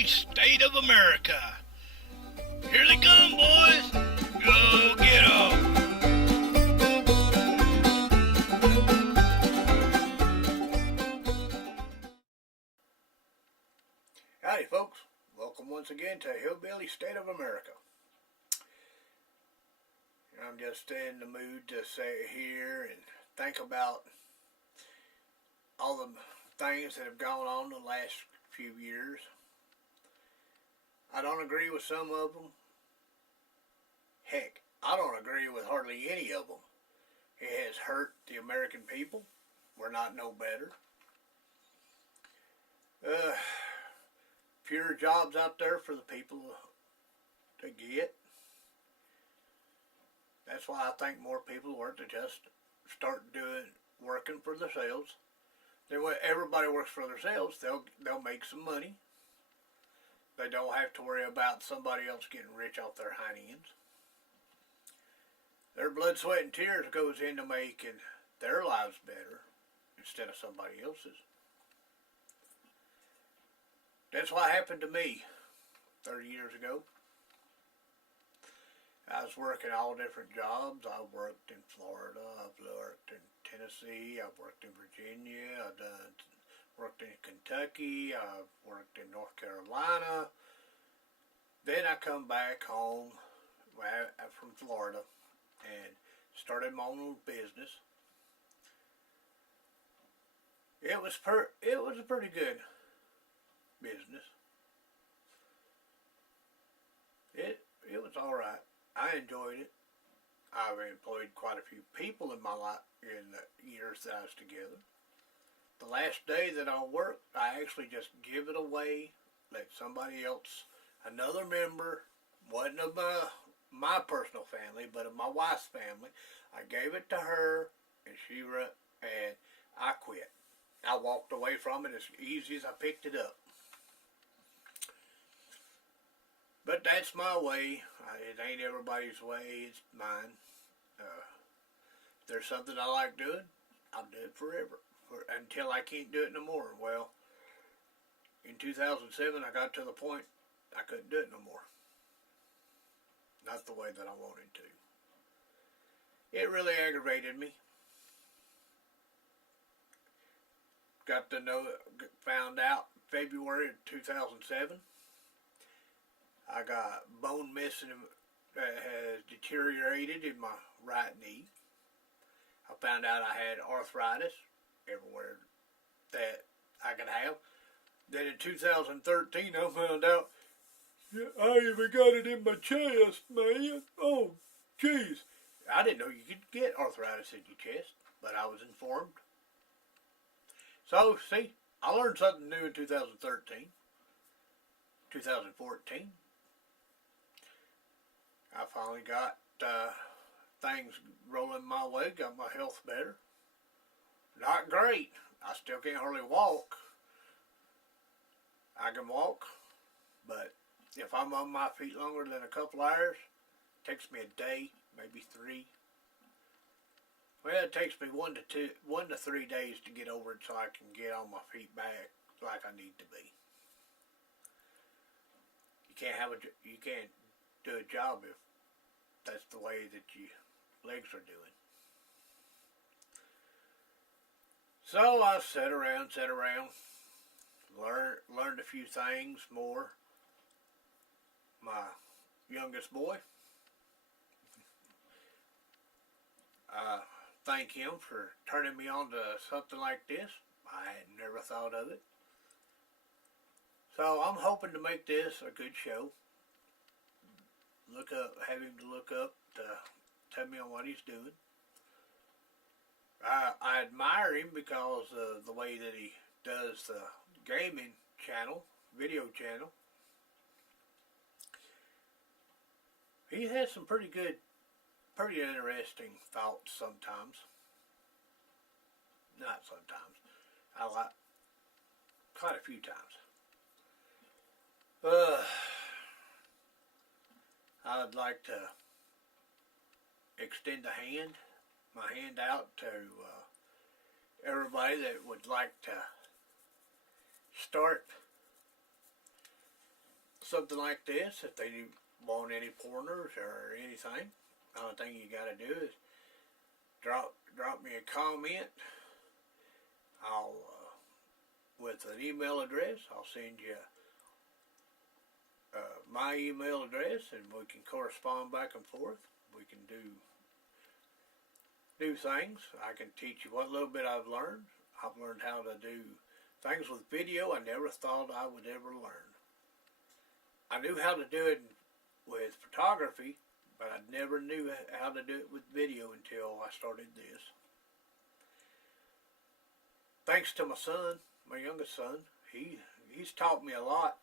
Hillbilly state of America. Here they come, boys. Go get 'em. Howdy, folks. Welcome once again to Hillbilly State of America. I'm just in the mood to sit here and think about all the things that have gone on the last few years. I don't agree with some of them. Heck, I don't agree with hardly any of them. It has hurt the American people. We're not no better. Fewer jobs out there for the people to get. That's why I think more people were to just start working for themselves. Then when everybody works for themselves, they'll make some money. They don't have to worry about somebody else getting rich off their hind ends. Their blood, sweat, and tears goes into making their lives better instead of somebody else's. That's what happened to me 30 years ago. I was working all different jobs. I worked in Florida, I've worked in Tennessee, I've worked in Virginia, I've worked in Kentucky, I've worked in North Carolina. Then I come back home from Florida and started my own business. It was a pretty good business. It was all right. I enjoyed it. I've employed quite a few people in my life in the years that I was together. The last day that I worked, I actually just give it away, let somebody else, another member, wasn't of my personal family, but of my wife's family. I gave it to her, and and I quit. I walked away from it as easy as I picked it up. But that's my way. It ain't everybody's way. It's mine. If there's something I like doing, I'll do it forever. Until I can't do it no more. Well, in 2007, I got to the point I couldn't do it no more. Not the way that I wanted to. It really aggravated me. Found out February of 2007. I got bone missing that has deteriorated in my right knee. I found out I had arthritis everywhere that I could have. Then in 2013, I found out I even got it in my chest, man. Oh, jeez. I didn't know you could get arthritis in your chest, but I was informed. So, see, I learned something new in 2013, 2014. I finally got things rolling my way, got my health better. Not great. I still can't hardly walk. I can walk, but if I'm on my feet longer than a couple hours, it takes me a day, maybe 3. Well, it takes me 1 to 3 days to get over it so I can get on my feet back like I need to be. You can't do a job if that's the way that your legs are doing. So I sat around, learned a few things more. My youngest boy, thank him for turning me on to something like this. I had never thought of it. So I'm hoping to make this a good show. Have him to look up to tell me on what he's doing. I admire him because of the way that he does the gaming channel, video channel. He has some pretty interesting thoughts sometimes. Not sometimes. I like quite a few times. I'd like to extend my hand out to everybody that would like to start something like this, if they want any pointers or anything, the only thing you got to do is drop me a comment. I'll with an email address. I'll send you my email address, and we can correspond back and forth. We can do things. I can teach you what little bit I've learned. I've learned how to do things with video I never thought I would ever learn. I knew how to do it with photography, but I never knew how to do it with video until I started this. Thanks to my son, my youngest son, he's taught me a lot.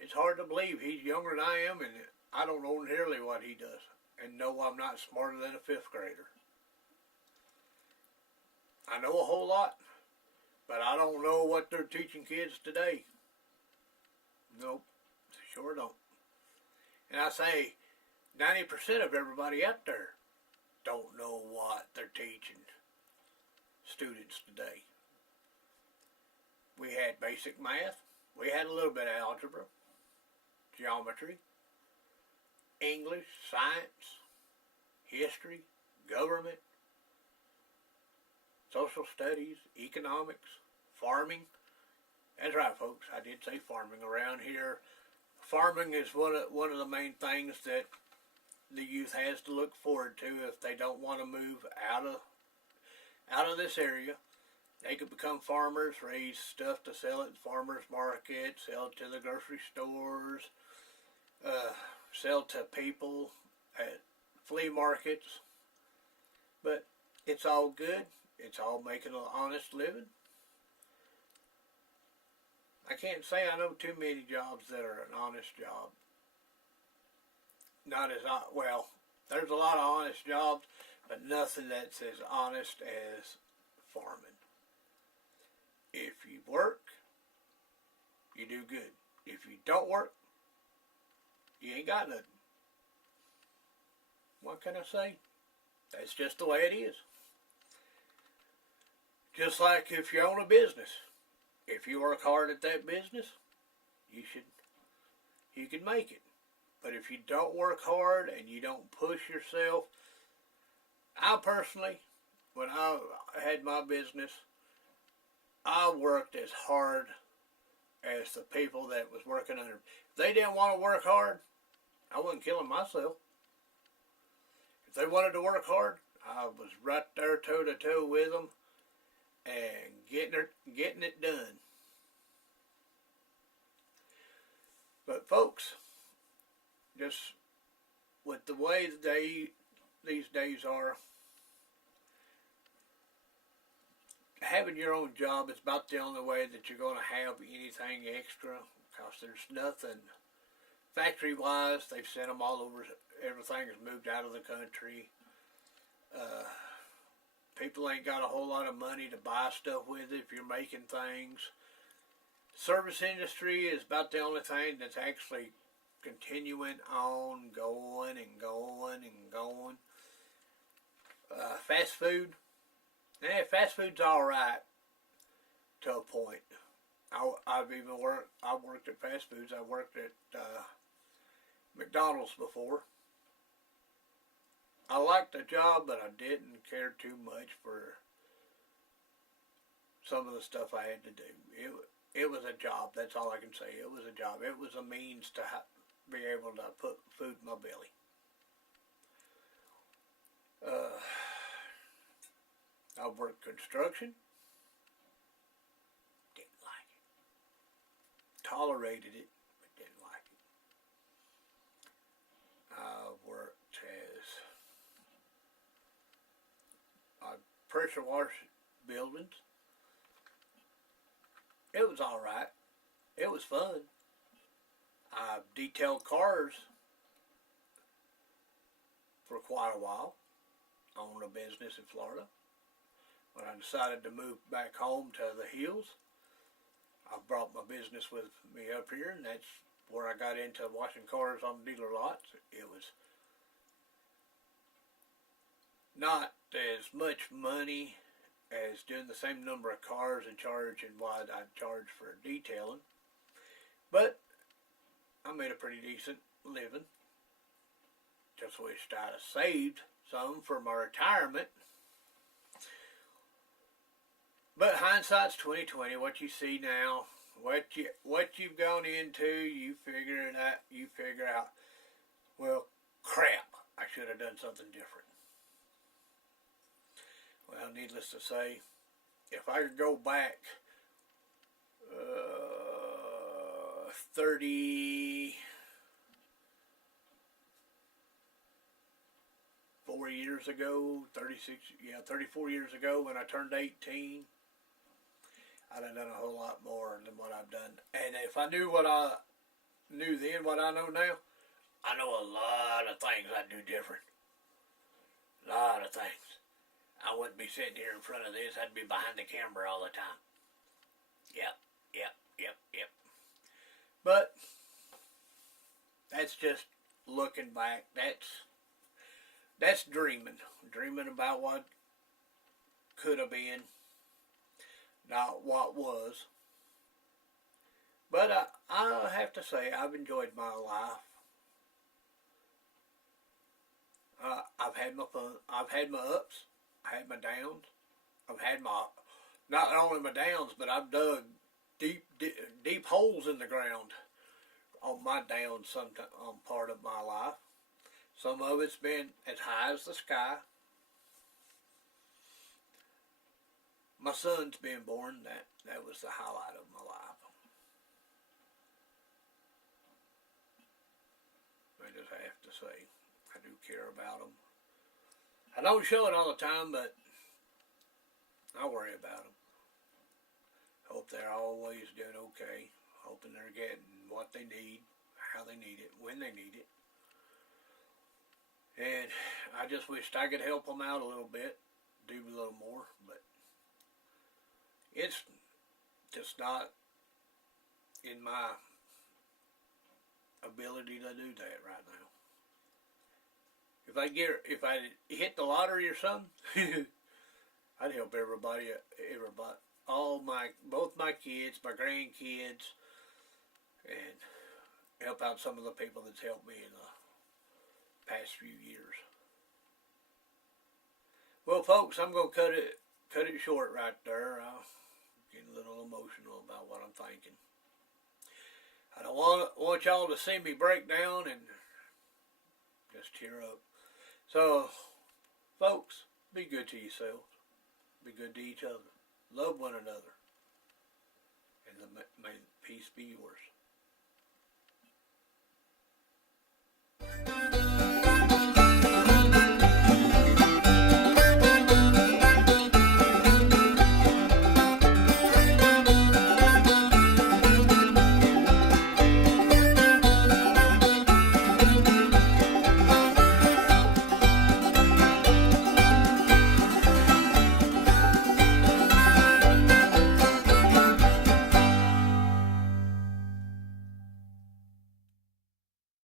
It's hard to believe he's younger than I am, and I don't know nearly what he does. And no, I'm not smarter than a fifth grader. I know a whole lot, but I don't know what they're teaching kids today. Nope, sure don't. And I say 90% of everybody out there don't know what they're teaching students today. We had basic math. We had a little bit of algebra, geometry, English, science, history, government, social studies, economics, farming. That's right, folks. I did say farming. Around here, farming is one of the main things that the youth has to look forward to if they don't want to move out of this area. They could become farmers, raise stuff to sell at farmers markets, sell it to the grocery stores, sell to people at flea markets. But it's all good. It's all making an honest living. I can't say I know too many jobs that are an honest job. Not as well. There's a lot of honest jobs, but nothing that's as honest as farming. If you work, you do good. If you don't work, you ain't got nothing. What can I say? That's just the way it is. Just like if you own a business. If you work hard at that business, you can make it. But if you don't work hard and you don't push yourself, I personally, when I had my business, I worked as hard as the people that was working under me. If they didn't want to work hard, I wasn't killing myself. If they wanted to work hard, I was right there toe to toe with them and getting it done. But folks, just with the way these days are, having your own job is about the only way that you're going to have anything extra, because there's nothing factory-wise. They've sent them all over. Everything has moved out of the country. People ain't got a whole lot of money to buy stuff with if you're making things. Service industry is about the only thing that's actually continuing on, going and going and going. Fast food. Yeah, fast food's all right to a point. I worked at fast foods. I worked at McDonald's before. I liked the job, but I didn't care too much for some of the stuff I had to do. It was a job. That's all I can say. It was a job. It was a means to be able to put food in my belly. I worked construction. Didn't like it. Tolerated it, but didn't like it. I worked as pressure wash buildings. It was all right. It was fun. I detailed cars for quite a while. I owned a business in Florida. When I decided to move back home to the hills, I brought my business with me up here, and that's where I got into washing cars on dealer lots. It was not as much money as doing the same number of cars and charging what I'd charge for detailing, but made a pretty decent living. Just wished I'd have saved some for my retirement. But hindsight's 2020. What you see now, what you've gone into, you figure it out. You figure out, well, crap, I should have done something different. Well, needless to say, if I could go back 34 years ago, 34 years ago when I turned 18, I'd have done a whole lot more than what I've done. And if I knew what I knew then, what I know now, I know a lot of things I'd do different. A lot of things. I wouldn't be sitting here in front of this. I'd be behind the camera all the time. Yep. But that's just looking back. That's dreaming. Dreaming about what could have been, not what was. But I have to say, I've enjoyed my life. I've had my fun. I've had my ups. I had my downs. I've had not only my downs, but I've dug deep holes in the ground on my downs on part of my life. Some of it's been as high as the sky. My son's being born, that was the highlight of my life. I just have to say, I do care about them. I don't show it all the time, but I worry about them. Hope they're always doing okay. Hoping they're getting what they need, how they need it, when they need it. And I just wished I could help them out a little bit, do a little more, but it's just not in my ability to do that right now. If I hit the lottery or something, I'd help everybody, both my kids, my grandkids, and help out some of the people that's helped me in the past few years. Well, folks, I'm gonna cut it short right there. I'll get a little emotional about what I'm thinking. I don't want y'all to see me break down and just tear up. So, folks, be good to yourselves. Be good to each other. Love one another. And may peace be yours.